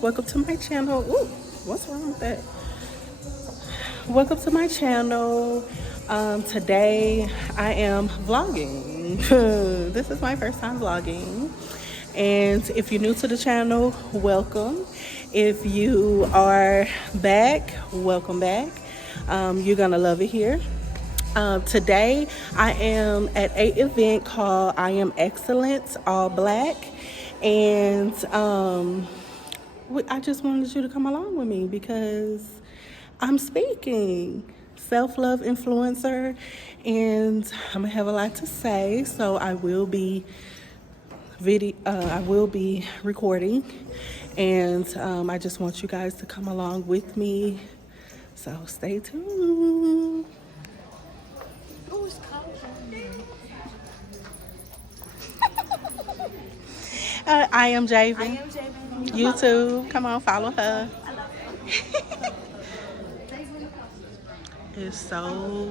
guys, welcome to my channel. Ooh, what's wrong with that? Welcome to my channel. Today I am vlogging. This is my first time vlogging, and if you're new to the channel, welcome. If you are back, welcome back. You're gonna love it here. Today I am at an event called I Am Excellence All Black, and I just wanted you to come along with me because I'm speaking self-love influencer, and I'm gonna have a lot to say, so I will be recording, and I just want you guys to come along with me, so stay tuned. I am Javen. YouTube, come on, follow her. It's so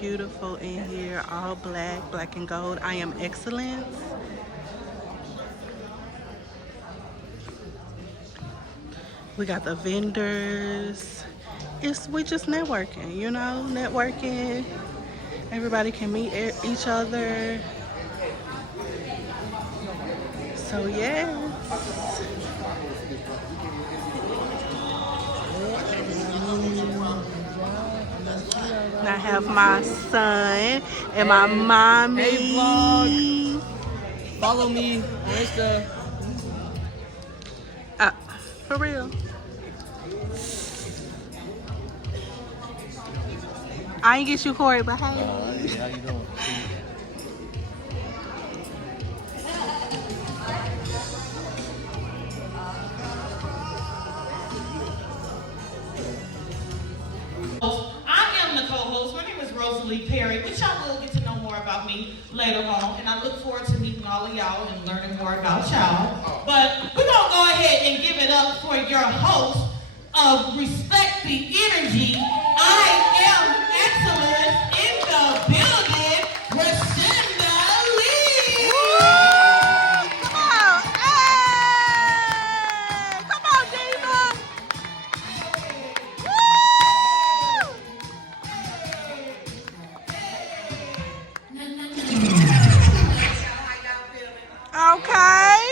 beautiful in here, all black, black and gold. I am excellence. We got the vendors. We just networking, you know, networking. Everybody can meet each other. So yes. And I have my son and my mommy. Hey vlog, follow me on Insta. For real. I ain't get you, Corey, but hey. How you doing? Perry, which y'all will get to know more about me later on, and I look forward to meeting all of y'all and learning more about y'all. But we're gonna go ahead and give it up for your host of Respect the Energy. I am excellence in the building, Rashenda Lee. Come on, hey! Come on, Diva. Okay.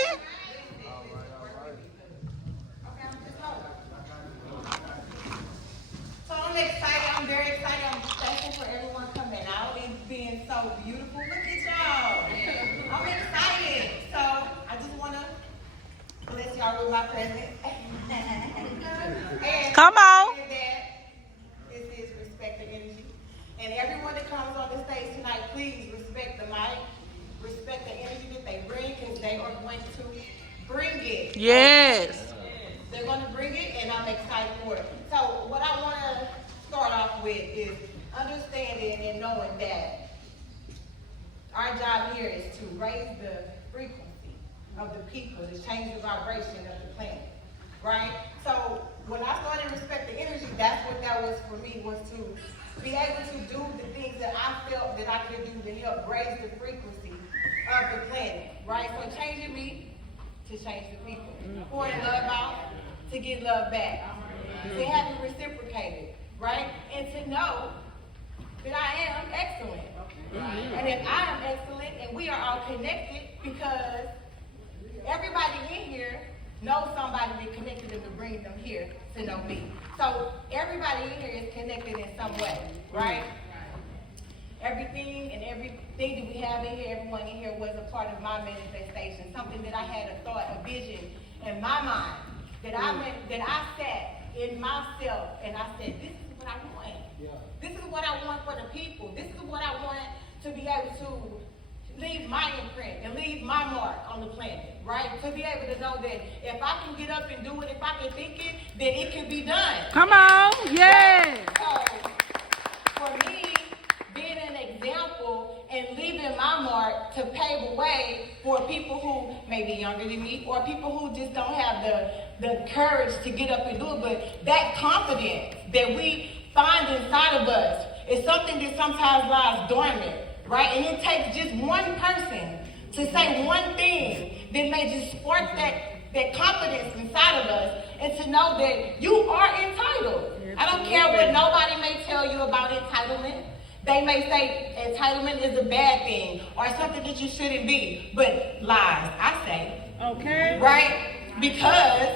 So I'm excited. I'm very excited. I'm thankful for everyone coming out and being so beautiful. Look at y'all. I'm excited. So I just want to bless y'all with my presence. And Come on. this is Respect the Energy. And everyone that comes on the stage tonight, please respect the mic. Respect the energy that they bring, because they are going to bring it. Yes. They're going to bring it, and I'm excited for it. So what I want to start off with is understanding and knowing that our job here is to raise the frequency of the people, to change the vibration of the planet, right? So when I started Respect the Energy, that's what that was for me, was to be able to do the things that I felt that I could do to help raise the frequency of the planet, right? So changing me to change the people. Pouring love out to get love back. To have it reciprocated, right? And to know that I am excellent. And that I am excellent, and we are all connected, because everybody in here knows somebody that connected them to bring them here to know me. So everybody in here is connected in some way, right? Everything that we have in here, everyone in here was a part of my manifestation, something that I had a thought, a vision in my mind, that I sat in myself and I said, this is what I want. This is what I want for the people. This is what I want to be able to leave my imprint and leave my mark on the planet, right? To be able to know that if I can get up and do it, if I can think it, then it can be done. Come on, yeah. So, for me, being an example and leaving my mark to pave the way for people who may be younger than me, or people who just don't have the courage to get up and do it, but that confidence that we find inside of us is something that sometimes lies dormant, right? And it takes just one person to say one thing that may just spark that that confidence inside of us and to know that you are entitled. I don't care what nobody may tell you about entitlement. They may say entitlement is a bad thing or something that you shouldn't be, but lies, I say. Okay. Right? Because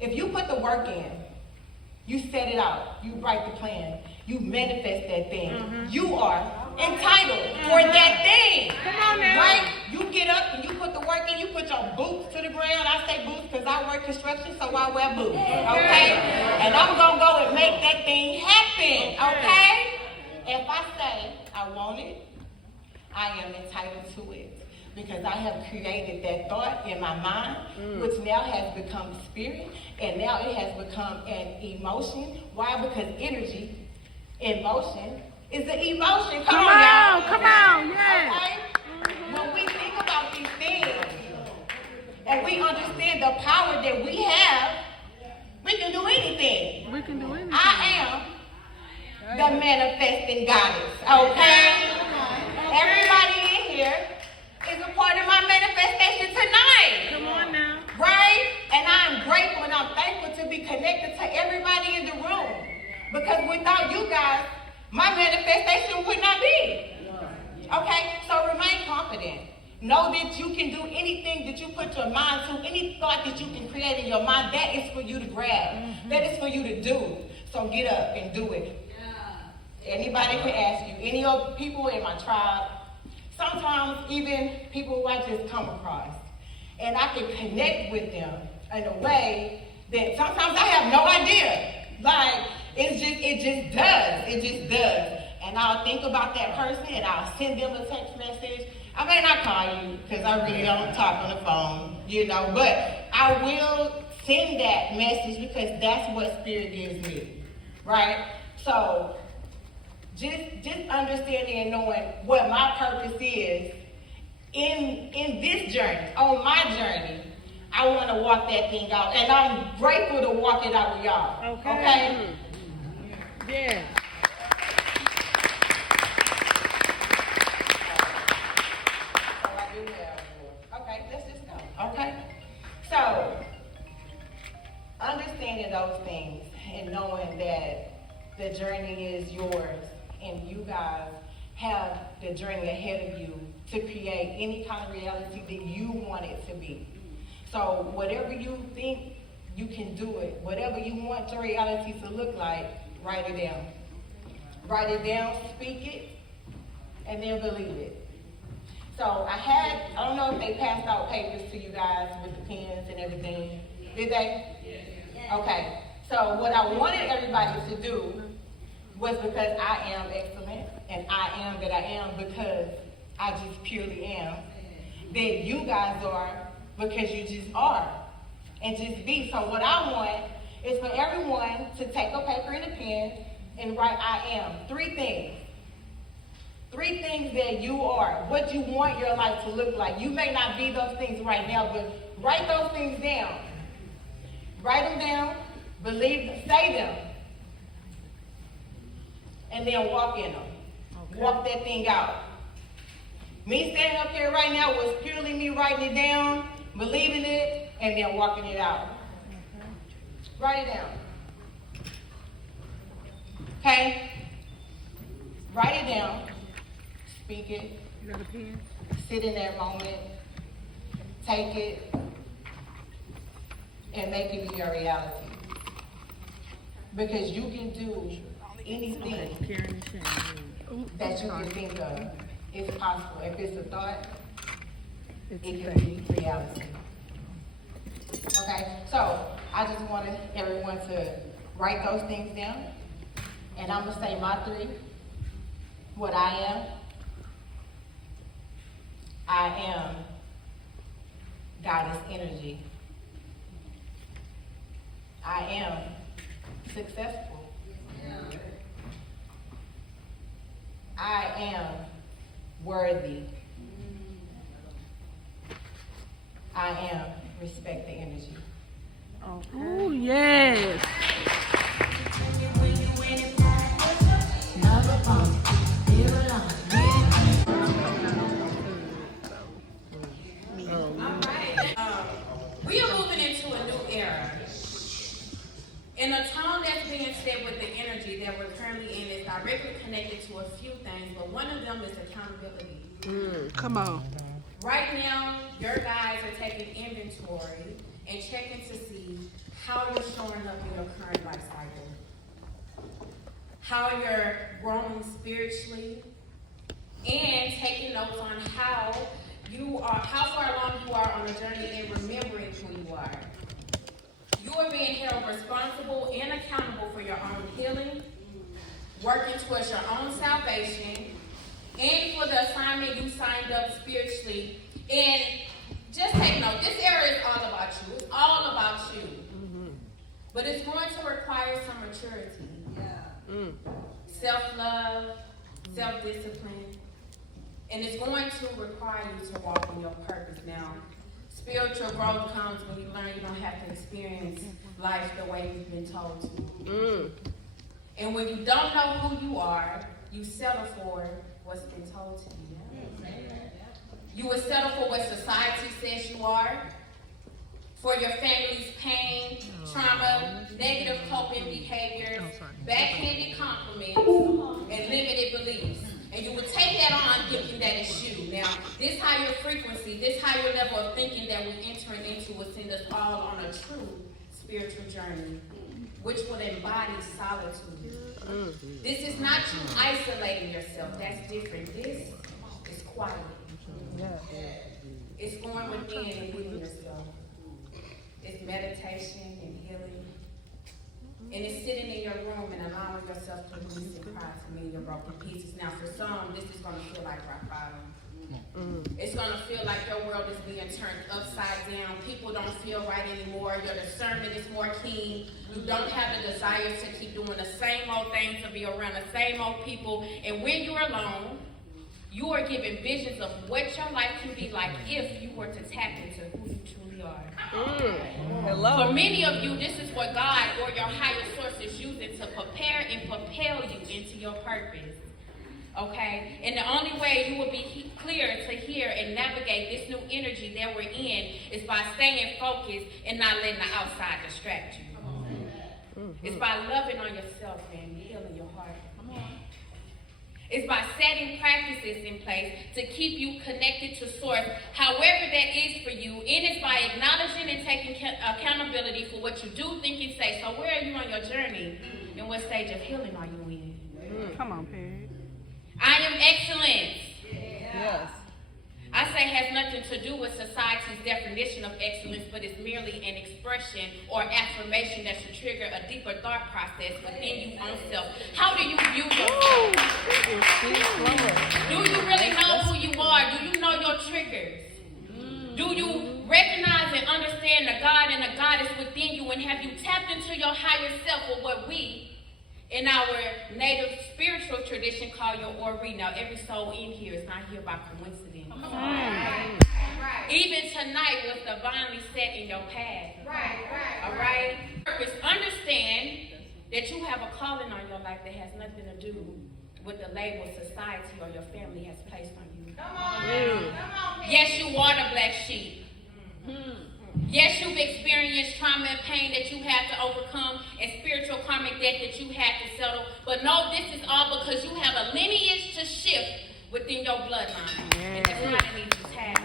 if you put the work in, you set it out, you write the plan, you manifest that thing, you are entitled for that thing. Come on now. Right? You get up and you put the work in, you put your boots to the ground. I say boots because I work construction, so I wear boots. Okay? And I'm going to go and make that thing happen. Okay? If I say I want it, I am entitled to it. Because I have created that thought in my mind, which now has become spirit, and now it has become an emotion. Why? Because energy, emotion, is an emotion. Come on, y'all. Come on, yes. Okay? When we think about these things, and we understand the power that we have, we can do anything. We can do anything. I am the manifesting goddess, okay? Everybody in here is a part of my manifestation tonight. Come on now. Right? And I'm grateful and I'm thankful to be connected to everybody in the room. Because without you guys, my manifestation would not be. Okay? So remain confident. Know that you can do anything that you put your mind to, any thought that you can create in your mind, that is for you to grab. That is for you to do. So get up and do it. Anybody can ask you, any of people in my tribe, sometimes even people who I just come across, and I can connect with them in a way that sometimes I have no idea. Like, it just does. And I'll think about that person and I'll send them a text message. I may not call you because I really don't talk on the phone, but I will send that message because that's what Spirit gives me, right? So, just understanding and knowing what my purpose is in this journey, on my journey, I want to walk that thing out. And I'm grateful to walk it out with y'all. Okay? Yeah. Okay, let's just go. Okay? So, understanding those things and knowing that the journey is yours and you guys have the journey ahead of you to create any kind of reality that you want it to be. So whatever you think you can do it, whatever you want your reality to look like, write it down. Write it down, speak it, and then believe it. So I don't know if they passed out papers to you guys with the pens and everything. Did they? Yes. Okay. So what I wanted everybody to do was because I am excellent, and I am that I am because I just purely am, that you guys are because you just are, and just be. So what I want is for everyone to take a paper and a pen and write I am. 3 things. 3 things that you are, what you want your life to look like. You may not be those things right now, but write those things down. Write them down, believe them, say them, and then walk in them. Okay. Walk that thing out. Me standing up here right now was purely me writing it down, believing it, and then walking it out. Okay. Write it down. Okay? Write it down. Speak it. You got a pen? Sit in that moment. Take it. And make it your reality. Because you can do anything that you can think of. It's possible. If it's a thought, it can be reality. Okay? So, I just wanted everyone to write those things down. And I'm going to say my 3. What I am. I am goddess energy. I am successful. I am worthy. I am respect the energy. Oh, yes. We are moving said with the energy that we're currently in is directly connected to a few things, but one of them is accountability. Come on. Right now, your guys are taking inventory and checking to see how you're showing up in your current life cycle, how you're growing spiritually, and taking notes on how far along you are on the journey and remembering who you are. You are being held responsible and accountable for your own healing, working towards your own salvation, and for the assignment you signed up spiritually. And just take note, this area is all about you. It's all about you. But it's going to require some maturity. Self-love, self-discipline. And it's going to require you to walk in your purpose. Now, spiritual growth comes when you learn you don't have to experience life the way you've been told to. And when you don't know who you are, you settle for what's been told to you. You will settle for what society says you are, for your family's pain, trauma, negative coping behaviors, backhanded compliments, and limited beliefs. And you would take that on thinking that it's you. Now, this higher frequency, this higher level of thinking that we're entering into will send us all on a true spiritual journey, which will embody solitude. This is not you isolating yourself. That's different. This is quiet. It's going within and healing yourself. It's meditation and healing. And it's sitting in your room and allowing yourself to release and cry to me your broken pieces. Now, for some, this is going to feel like rock bottom. It's going to feel like your world is being turned upside down. People don't feel right anymore. Your discernment is more keen. You don't have the desire to keep doing the same old things, to be around the same old people. And when you're alone, you are given visions of what your life can be like if you were to tap into who you truly are. Hello. For many of you, this is what God or your higher source is using to prepare and propel you into your purpose. Okay? And the only way you will be clear to hear and navigate this new energy that we're in is by staying focused and not letting the outside distract you. It's by loving on yourself and healing your heart. It's by setting practices in place to keep you connected to source, however that is for you. And it's by acknowledging and taking accountability for what you do, think, and say. So where are you on your journey? And what stage of healing are you in? Come on, Perry. I am excellence. Yes. I say it has nothing to do with society's definition of excellence, but it's merely an expression or affirmation that should trigger a deeper thought process within you own self. How do you view yourself? Do you really know who you are? Do you know your triggers? Do you recognize and understand the God and the goddess within you, and have you tapped into your higher self, or what we in our native spiritual tradition call your Ori? Now, every soul in here is not here by coincidence. Right. Even tonight was divinely set in your path. All right? Purpose. Understand that you have a calling on your life that has nothing to do with the label society or your family has placed on you. Come on. Yes, you are the black sheep. Yes, you've experienced trauma and pain that you had to overcome, and spiritual karmic debt that you had to settle. But no, this is all because you have a lineage to shift within your bloodline. And that's not an easy task.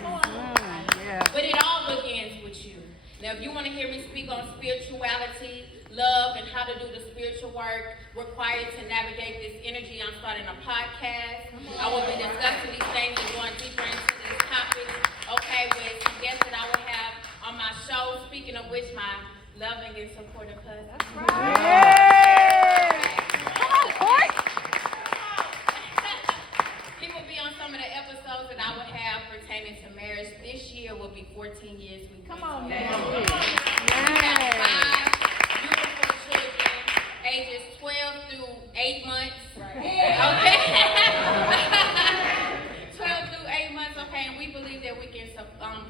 But it all begins with you. Now, if you want to hear me speak on spirituality, love, and how to do the spiritual work required to navigate this energy, I'm starting a podcast. I will be discussing these things and going deeper into these topics, okay, with some guests that I will have on my show. Speaking of which, my loving and supportive husband. That's right. Come on, Court. He will be on some of the episodes that I will have pertaining to marriage. This year will be 14 years. Come on, man. We have 5 beautiful children, ages 12 through 8 months. Okay. 12 through 8 months, okay, and we believe that we can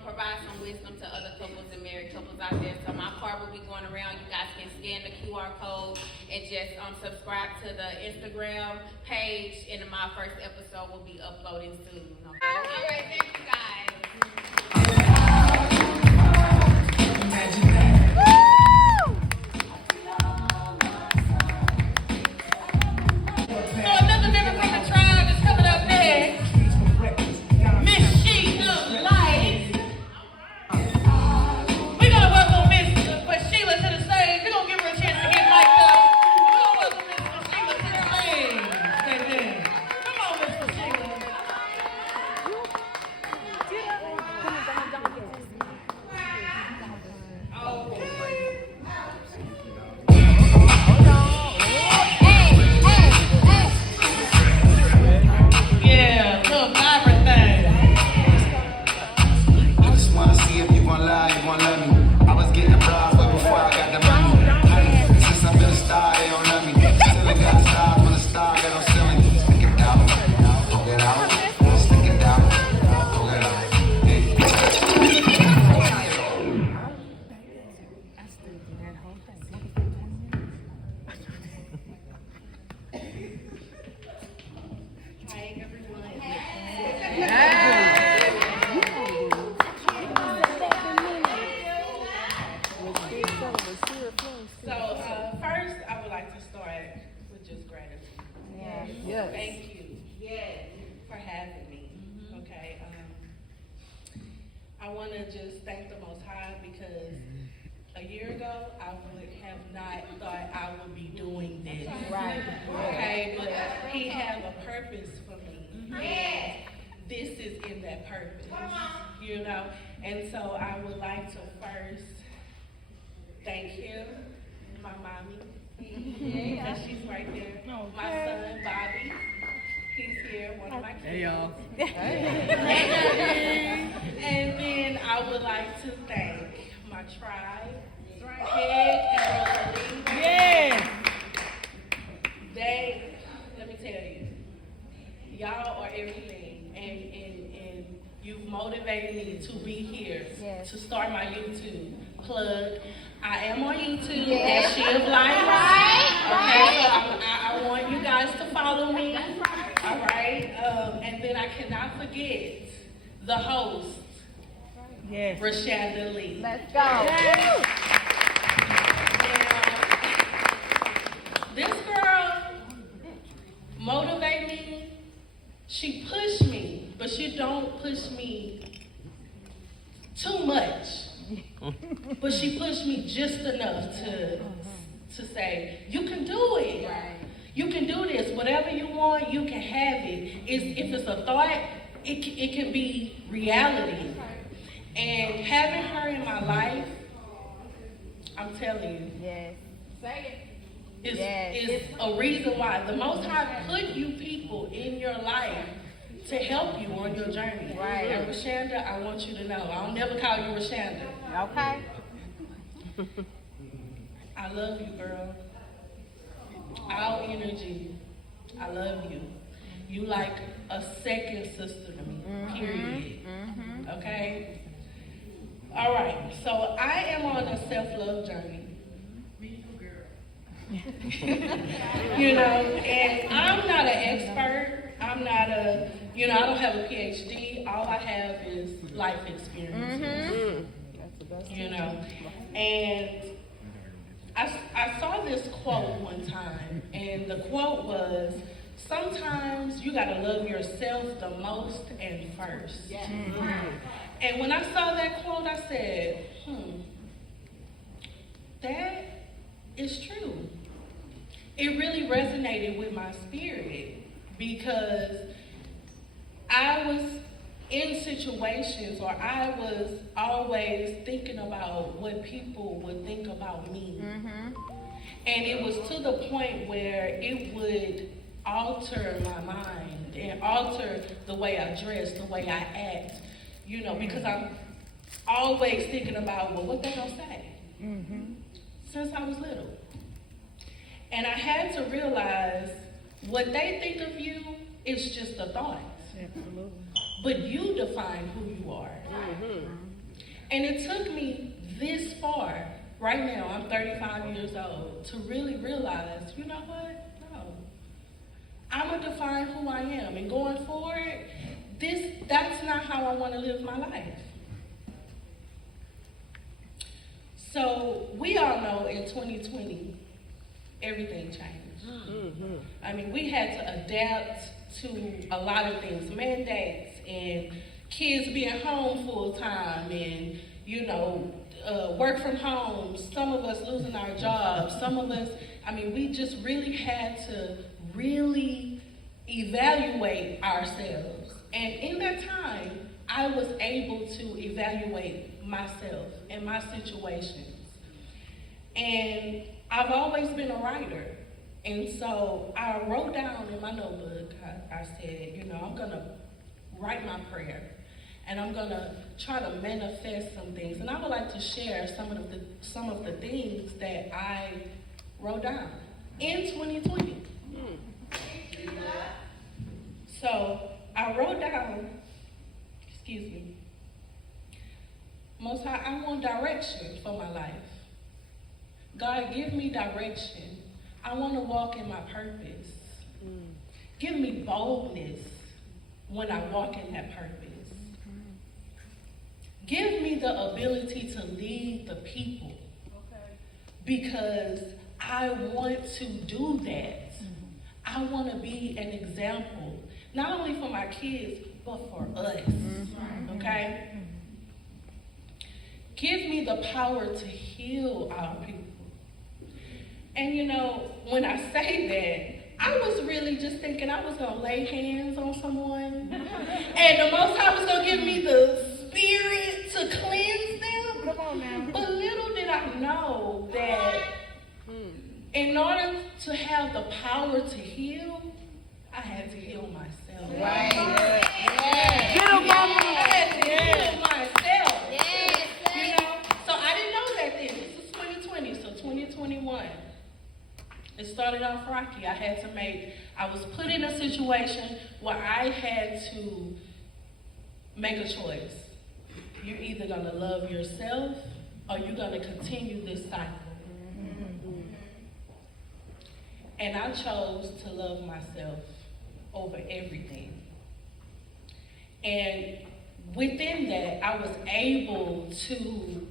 provide some wisdom to other couples and married couples out there. So my card will be going around. You guys can scan the QR code and just subscribe to the Instagram page, and my first episode will be uploading soon. Okay? All right, thank you guys. just gratitude. Yes. Thank you for having me. Okay. I want to just thank the Most High because a year ago I would have not thought I would be doing this. Right. Okay, but He has a purpose for me. And this is in that purpose. You know, and so I would like to first thank him, my mommy, because she's right there. My son, Bobby, he's here, one of my kids. Hey, y'all. And then I would like to thank my tribe, Peg and Rosalie. Yeah. They, let me tell you, y'all are everything, and you've motivated me to be here, to start my YouTube. Plug. I am on YouTube at She of Life. Okay, so I want you guys to follow me. All right, and then I cannot forget the host, Rashanda Lee. Let's go. Now, this girl motivated me. She pushed me, but she don't push me too much. But she pushed me just enough to say, you can do it. You can do this. Whatever you want, you can have it. If it's a thought, it can be reality. And having her in my life, I'm telling you, is a reason why the Most High put you people in your life to help you on your journey. Right. And Rashanda, I want you to know, I'll never call you Rashanda. Okay. I love you, girl. All energy. I love you. You like a second sister to me, period. Okay? All right, so I am on a self-love journey. You know, and I'm not an expert. I'm not I don't have a PhD. All I have is life experiences. You know, and I saw this quote one time, and the quote was, sometimes you gotta love yourself the most and first. And when I saw that quote, I said, that is true. It really resonated with my spirit because I was in situations, or I was always thinking about what people would think about me. And it was to the point where it would alter my mind and alter the way I dress, the way I act, you know, because I'm always thinking about, well, what they gonna say? Since I was little. And I had to realize what they think of you is just a thought. But you define who you are. And it took me this far, right now, I'm 35 years old, to really realize, you know what? No. I'm gonna define who I am. And going forward, that's not how I wanna live my life. So we all know in 2020, everything changed. I mean, we had to adapt to a lot of things, mandates and kids being home full time and, you know, work from home, some of us losing our jobs, some of us, I mean, we just really had to really evaluate ourselves. And in that time, I was able to evaluate myself and my situations. And I've always been a writer. And so I wrote down in my notebook, I said, you know, I'm gonna write my prayer and I'm gonna try to manifest some things. And I would like to share some of the things that I wrote down in 2020. So I wrote down, Most High, I want direction for my life. God, give me direction. I want to walk in my purpose. Give me boldness when I walk in that purpose. Give me the ability to lead the people. Because I want to do that. I want to be an example, not only for my kids, but for us. Okay? Give me the power to heal our people. And you know, when I say that, I was really just thinking I was going to lay hands on someone. And the Most High was going to give me the spirit to cleanse them. Come on now. But little did I know that in order to have the power to heal, I had to heal myself. Right. I had to heal myself. You know? So I didn't know that then. This is 2020, so 2021. It started off rocky. I was put in a situation where I had to make a choice. You're either gonna love yourself or you're gonna continue this cycle. And I chose to love myself over everything. And within that, I was able to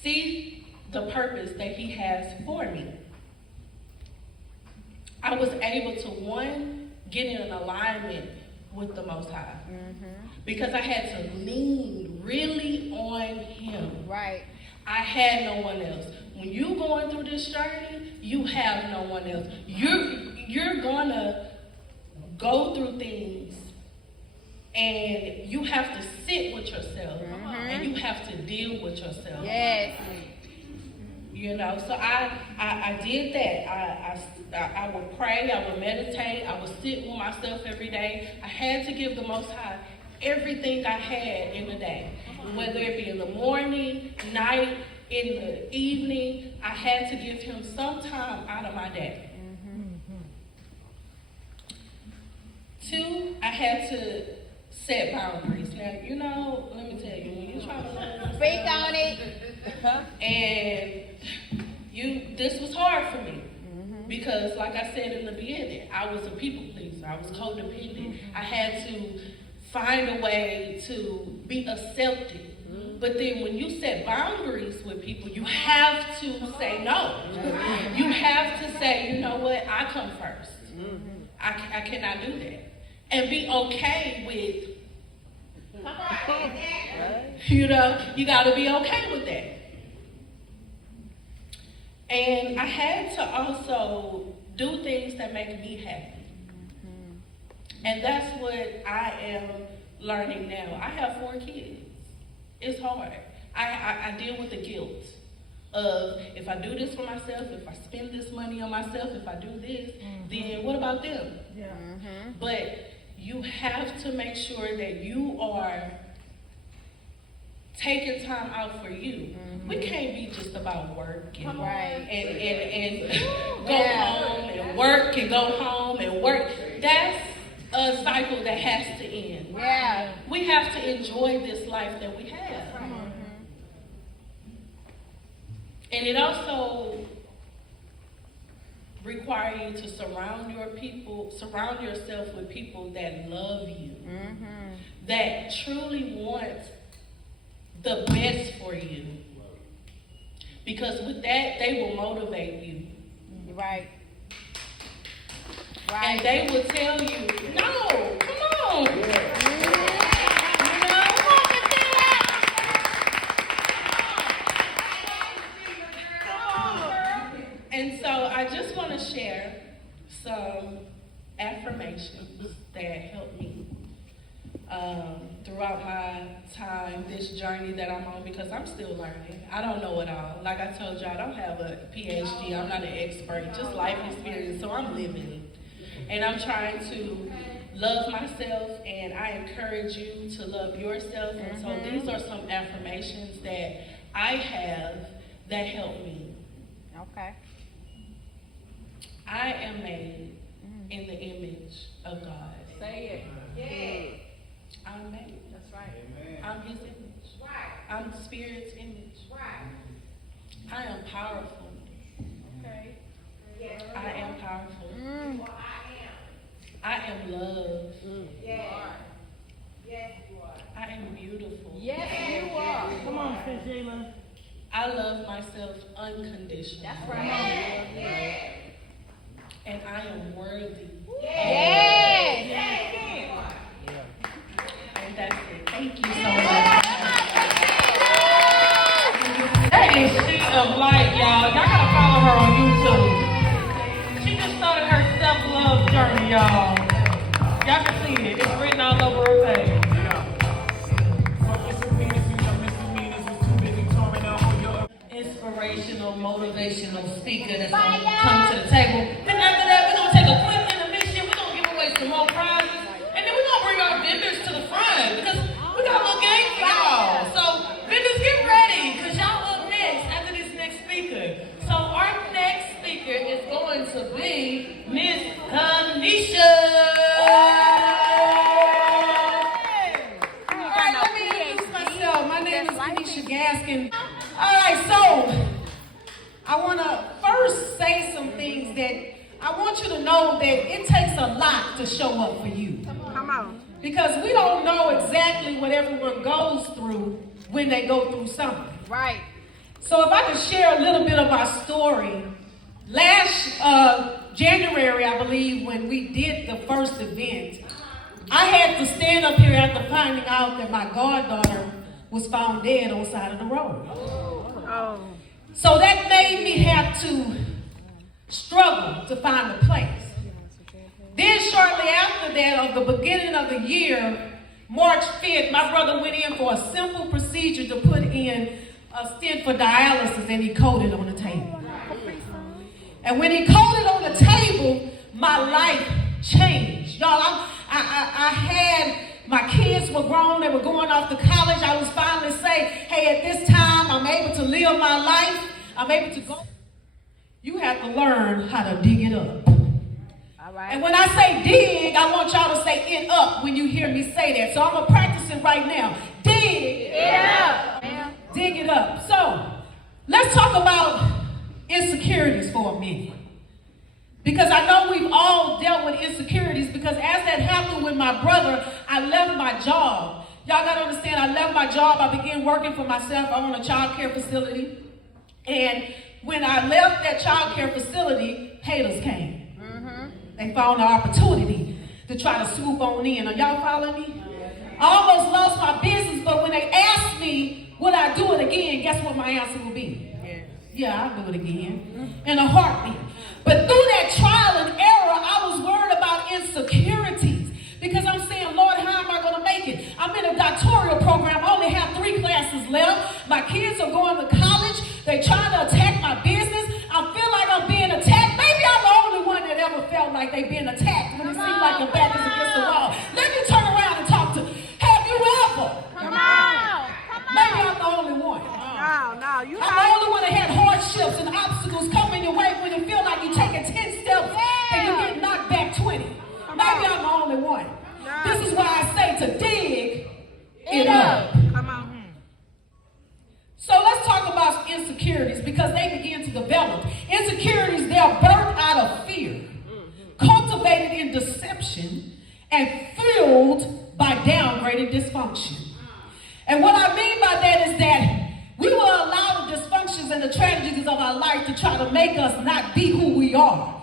see the purpose that He has for me. I was able to, one, get in an alignment with the Most High. Because I had to lean really on Him. Right. I had no one else. When you're going through this journey, you have no one else. You're gonna go through things and you have to sit with yourself and you have to deal with yourself. Yes. You know, so I did that. I would pray, I would meditate, I would sit with myself every day. I had to give the Most High everything I had in the day. Whether it be in the morning, night, in the evening, I had to give Him some time out of my day. Two, I had to set boundaries. Now, you know, let me tell you, when you're trying to love yourself, Speak on it. and this was hard for me. Because like I said in the beginning, I was a people pleaser. I was codependent. I had to find a way to be accepted. But then when you set boundaries with people, you have to say no. You have to say, you know what, I come first. I cannot do that. And be okay with, you know, you got to be okay with that. And I had to also do things that make me happy. And that's what I am learning now. I have 4 kids. It's hard. I deal with the guilt of if I do this for myself, if I spend this money on myself, if I do this, then what about them? But you have to make sure that you are taking time out for you. We can't be just about work and go home and work and go home and work. That's a cycle that has to end. Yeah. We have to enjoy this life that we have. And it also requires you to surround yourself with people that love you, that truly want the best for you. Because with that, they will motivate you. Right. And they will tell you, no, come on. You know? And so I just want to share some affirmations that helped me throughout my time, this journey that I'm on, because I'm still learning. I don't know it all. Like I told you, I don't have a PhD. I'm not an expert, just life experience. So I'm living. And I'm trying to love myself, and I encourage you to love yourself. And so these are some affirmations that I have that help me. Okay. I am made in the image of God. Say it. Yeah. I'm made. That's right. I'm His image. Right. I'm the Spirit's image. Right. I am powerful. Okay. I am powerful. Well, I am loved. Yes. Yes, you are. I am beautiful. Yes, you are. Come on, Fitzgerald. I love myself unconditional. That's right. And I am worthy. And that's it. Thank you so much. That is She of Light, y'all. Y'all gotta follow her on YouTube. She just started her self-love journey, y'all. Y'all can see it. It's written all over her page. Inspirational, motivational speaker that's gonna come to the table. Then after that, we're gonna take a quick intermission. We're gonna give away some more prizes. And then we're gonna bring our vendors to the front because we got a little game for y'all. So vendors, get ready because y'all up next after this next speaker. So our next speaker is going to be Miss Kanisha. Alright, let me introduce myself. My name is Kanisha Gaskin. Alright, so I want to first say some things that I want you to know that it takes a lot to show up for you. Come on. Because we don't know exactly what everyone goes through when they go through something. Right. So if I could share a little bit of my story. Last January, I believe, when we did the first event, I had to stand up here after finding out that my goddaughter was found dead on the side of the road. Oh. So that made me have to struggle to find a place. Then shortly after that, of the beginning of the year, March 5th, my brother went in for a simple procedure to put in a stent for dialysis, and he coded on the table. And when he coded on the table, my life changed. Y'all, I had, my kids were grown, they were going off to college. I was finally saying, hey, at this time, I'm able to live my life. I'm able to go. You have to learn how to dig it up. All right. And when I say dig, I want y'all to say it up when you hear me say that. So I'm going to practice it right now. Dig it up. Dig it up. So let's talk about insecurities for a minute. Because I know we've all dealt with insecurities, because as that happened with my brother, I left my job. Y'all got to understand, I left my job. I began working for myself. I own a child care facility. And when I left that child care facility, haters came. They found an opportunity to try to swoop on in. Are y'all following me? I almost lost my business, but when they asked me, would I do it again, guess what my answer would be? Yeah, I'll do it again. In a heartbeat. But through that trial and error, I was worried about insecurities. Because I'm saying, Lord, how am I going to make it? I'm in a doctoral program. I only have 3 classes left. My kids are going to college. They're trying to attack my business. I feel like I'm being attacked. Maybe I'm the only one that ever felt like they're being attacked when it seems like your back is against the wall. Let me turn around and talk to you. Have you ever? Come on. Maybe I'm the only one. No, you I'm the only one that had hardships and obstacles coming your way when you feel like you're taking 10 steps and you get knocked back 20. Maybe I'm the only one. This is why I say to dig it up. Come on. So let's talk about insecurities, because they begin to develop. Insecurities, they are birthed out of fear, cultivated in deception, and fueled by downgraded dysfunction. And what I mean by that is that we will allow the dysfunctions and the tragedies of our life to try to make us not be who we are.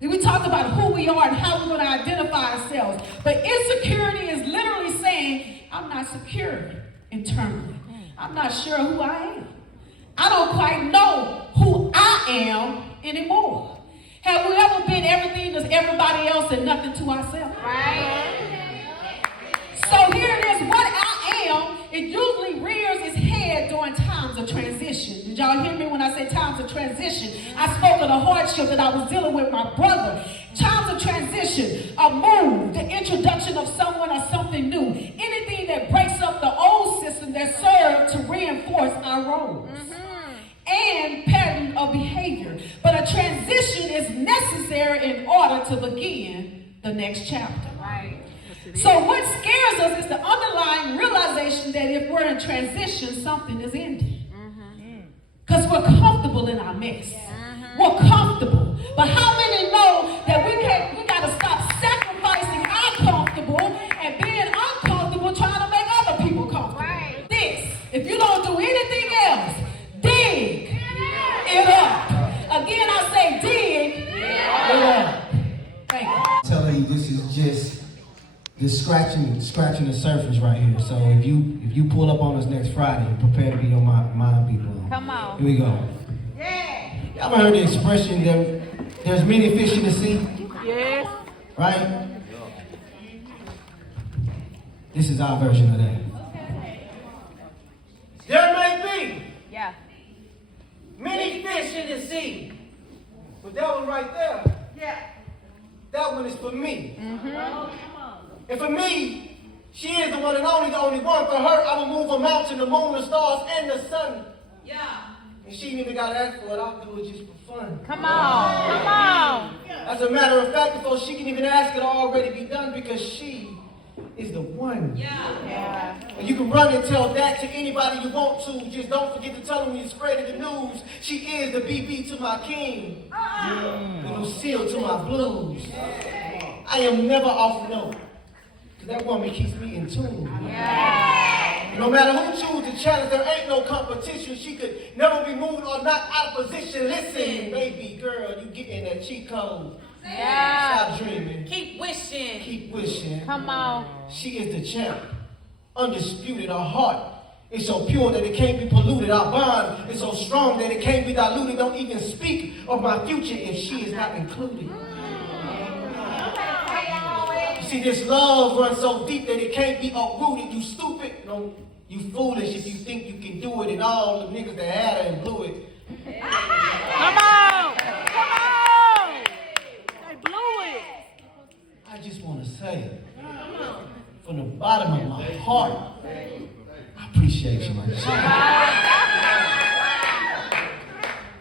We talk about who we are and how we're going to identify ourselves. But insecurity is literally saying, I'm not secure internally. I'm not sure who I am. I don't quite know who I am anymore. Have we ever been everything to everybody else and nothing to ourselves? Right. So here it is, what I am, it usually rears its head during times of transition. Did y'all hear me when I say times of transition? I spoke of the hardship that I was dealing with my brother. Times of transition, a move, the introduction of someone or something new. Anything that breaks up the old system that served to reinforce our roles. And pattern of behavior. But a transition is necessary in order to begin the next chapter. Right. So what scares us is the underlying realization that if we're in transition, something is ending. Because we're comfortable in our mess. We're comfortable. But how many know that we got to stop sacrificing our comfortable and being uncomfortable trying to make other people comfortable? Right. This, if you don't do anything else, dig it this is just scratching the surface right here. So if you pull up on us next Friday, prepare to be on my mind be blown. Come on. Here we go. Yeah. Y'all ever heard the expression there's many fish in the sea? Yes. Right? This is our version of that. There may be Yeah. many fish in the sea, but that one right there, Yeah. that one is for me. And for me, she is the one and only, the only one. For her, I will move a mountain, the moon, the stars, and the sun. Yeah. And she ain't even got to ask for it. I'll do it just for fun. Come on. Come on. As a matter of fact, before she can even ask, it'll already be done because she is the one. Yeah. And you can run and tell that to anybody you want to. Just don't forget to tell them when you spread the news. She is the BB to my king. The Lucille to my blues. I am never off note. Because that woman keeps me in tune. Yeah. No matter who chooses to challenge, there ain't no competition. She could never be moved or not out of position. Listen, baby girl, you getting that cheat code. Yeah. Stop dreaming. Keep wishing. Keep wishing. Come on. She is the champ. Undisputed. Her heart is so pure that it can't be polluted. Our bond is so strong that it can't be diluted. Don't even speak of my future if she is not included. See, this love runs so deep that it can't be uprooted. You stupid. No, you foolish if you think you can do it. And all the niggas that had her and blew it. Come on. Come on. They blew it. I just want to say, from the bottom of my heart, I appreciate you, my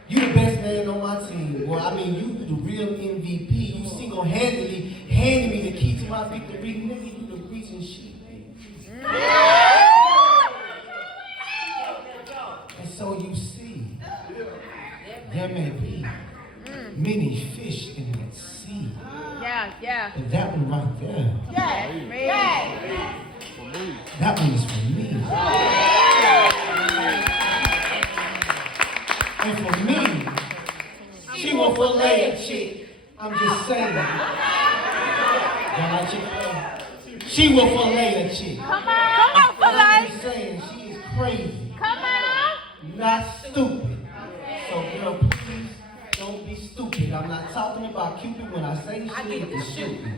You the best man on my team, boy. I mean, you the real MVP. You single-handedly handed me the key to my victory. Nigga, you the reason she made. And so you see, there may be many fish in that sea. Yeah. But that one right there, that one is for me. And for me, she will fillet a chick. I'm just saying. Y'all like Chick-fil-A? She will fillet a chick. Come on, I'm Filet. just saying, she is crazy, Come on. not stupid. So girl, please don't be stupid. I'm not talking about Cupid when I say she is the shooting.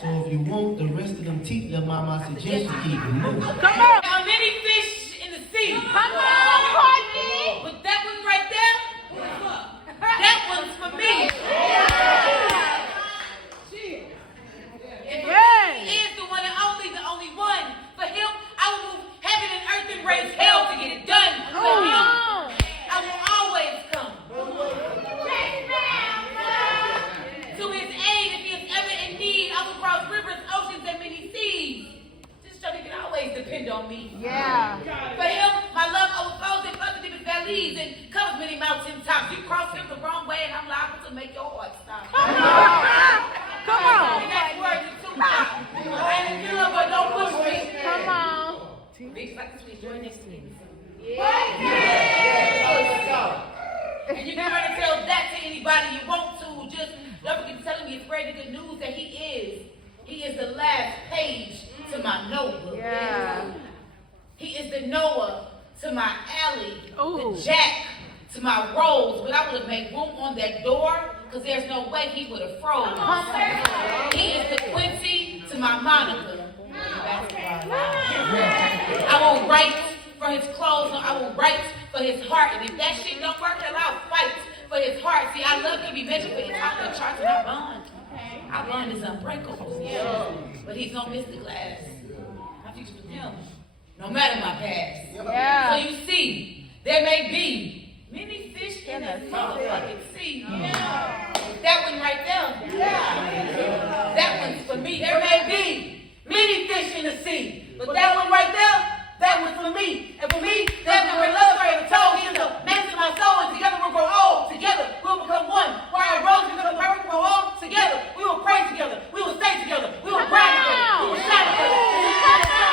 So if you want the rest of them teeth, little mama, I suggest you keep them moving. Come on. There are many fish in the sea. Come on, Courtney. But that one right there, that one's for me. Yes. He is the one and the only one. For him, I will move heaven and earth and raise hell to get it done. For him, I will always come. To his aid, if he is ever in need, I will cross rivers, oceans, and many seas. Just so he can always depend on me. Yeah. For him, my love overflows and floods different valleys and covers many mountain tops. You cross him the wrong way, and I'm liable to make your heart stop. Come on. And that's words of two times. I ain't good, but don't push me. Come on. Bitch, like this, we join next to me. Yeah. And you can try to tell that to anybody you want to. Just don't forget to tell him you spread the good news that he is the last page to my notebook. Yeah. He is the Noah to my alley, Ooh. the Jack to my rose. But I would have made room on that door because there's no way he would have froze. He is the Quincy to my Monica. I will write for his clothes, no, I will write for his heart. And if that shit don't work, then I'll fight for his heart. See, I love Kimmy Mitchell for his chocolate charts and I bond. Our bond is unbreakable. But he's gonna miss the glass. My future with him, no matter my past. Yeah. So you see, there may be many fish in that motherfucking sea. That one right there. That one's for me. There may be many fish in the sea. But that one right there, that one's for me. And for me, that one where love forever told. He is the man to my soul, and together we'll grow old. Together we'll become one. Where our roads become perfect, we'll grow old. Together we will pray together. We will stay together. We will grind together. We will shine together.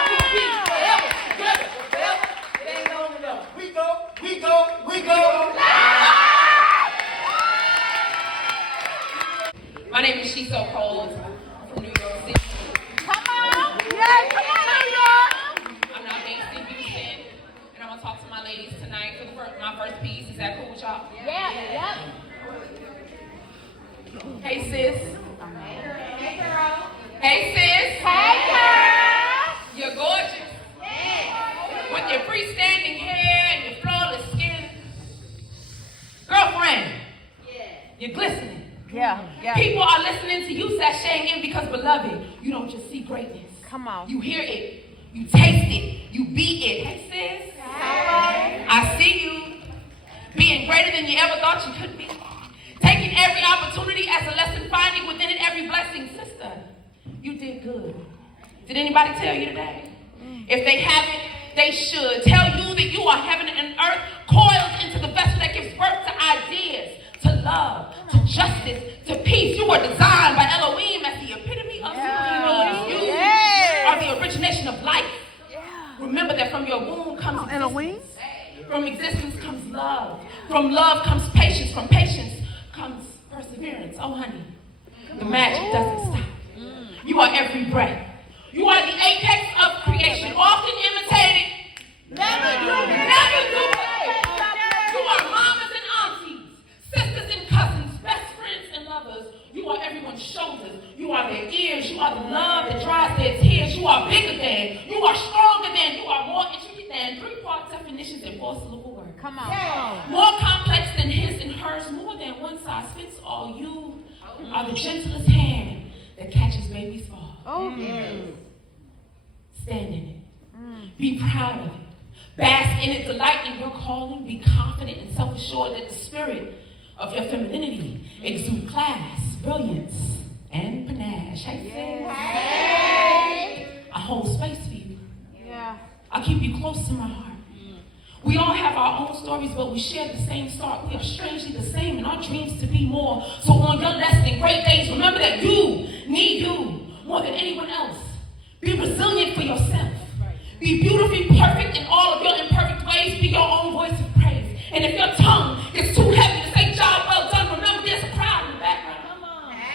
We will be forever. Together, forever. It ain't long enough. We go. name is She's So Cold from New York City. Come on. Yes, come on, New York. I'm now based in Houston, and I'm gonna talk to my ladies tonight for my first piece. Is that cool with y'all? Yeah, Hey sis. Hey, girl. Hey sis. Hey, girl. You're gorgeous. With your freestanding hair and your flawless skin. Girlfriend. You're glistening. Yeah. People are listening to you sashaying in because, beloved, you don't just see greatness. Come on. You hear it. You taste it. You be it. Hey, sis. I see you being greater than you ever thought you could be. Taking every opportunity as a lesson, finding within it every blessing. Sister, you did good. Did anybody tell you today? If they haven't, they should. Tell you that you are heaven and earth coiled into the vessel that gives birth to ideas, to love, to justice, to peace. You were designed by Elohim as the epitome of human beings. You are the origination of life. Remember that from your womb comes existence. From existence comes love. From love comes patience. From patience comes perseverance. Oh, honey, the magic doesn't stop. You are every breath. You are the apex of creation, often imitated. Never duplicated. You are mamas and aunties, sisters and cousins, best friends and lovers. You are everyone's shoulders. You are their ears. You are the love that dries their tears. You are bigger than. You are stronger than. You are more intricate than. 3-part definitions and 4-syllable words. Come on. More complex than his and hers. More than one size fits all. You are the gentlest hand that catches babies fall. Oh, Stand in it. Be proud of it. Bask in it. Delight in your calling. Be confident and self-assured that the spirit of your femininity exudes class, brilliance, and panache. Hey. I hold space for you. Yeah. I keep you close to my heart. We all have our own stories, but we share the same start. We are strangely the same in our dreams to be more. So on your less than great days, remember that you need you more than anyone else. Be resilient for yourself. Be beautifully perfect in all of your imperfect ways. Be your own voice of praise. And if your tongue is too heavy to say job well done, remember there's a crowd in the background.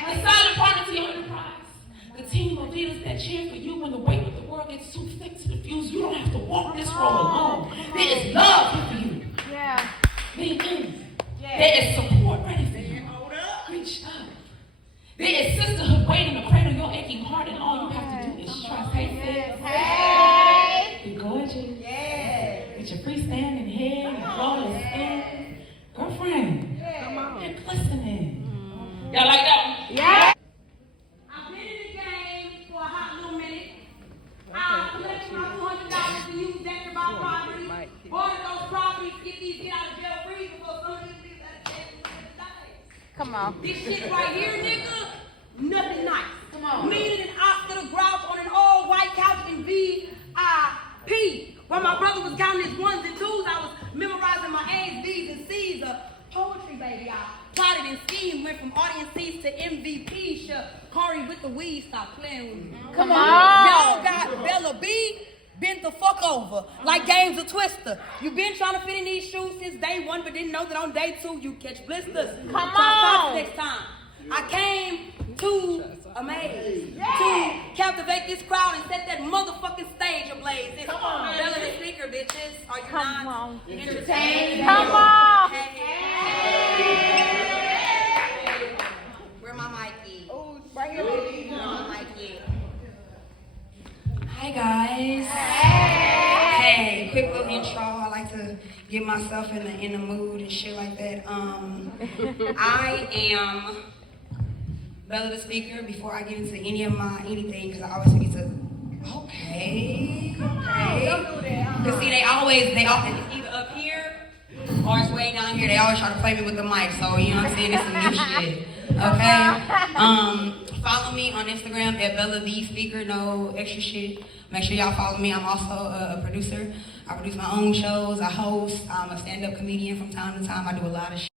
The silent partner to your enterprise. The team of leaders that cheer for you when the weight of the world gets too thick to diffuse. You don't have to walk this road alone. There is love here for you. Yeah. Lean in. There is support ready for you. Reach up. There is sisterhood waiting to cradle your aching heart, and all you have to do is trust. Hey, you're gorgeous. With your freestanding hair, your flawless skin. Girlfriend, you're glistening. Y'all like that one? Yeah. I've been in the game for a hot little minute. I collected my $200 to use that to buy properties. Bought those properties, get out of jail free before some of these people that Come on. This shit right here, nigga, nothing nice. Come on. Me and Oscar the Grouch on an all white couch in VIP. While my brother was counting his ones and twos, I was memorizing my A's, B's, and C's. Poetry, baby. I plotted and schemed, went from audience seats to MVP. Corey with the weed, stop playing with me. Come on. Y'all got Bella B bent the fuck over like games of Twister. You been trying to fit in these shoes since day one, but didn't know that on day 2 you catch blisters. Come So I on. next time. I came to amaze, to captivate this crowd and set that motherfucking stage ablaze. It's Come on. Bella the speaker, bitches. Are you Come not on. entertained? Come on. Where my mic is? Oh, right here, baby. Where my mic is? Hi guys. Hey, quick little intro. I like to get myself in the mood and shit like that. I am Bella the speaker. Before I get into any of my anything, because I always need to. Okay. Because see, they always it's either up here or it's way down here. They always try to play me with the mic. So you know what I'm saying? It's some new shit. Okay. Follow me on Instagram at Bella the Speaker. No extra shit. Make sure y'all follow me. I'm also a producer. I produce my own shows. I host. I'm a stand-up comedian from time to time. I do a lot of shit.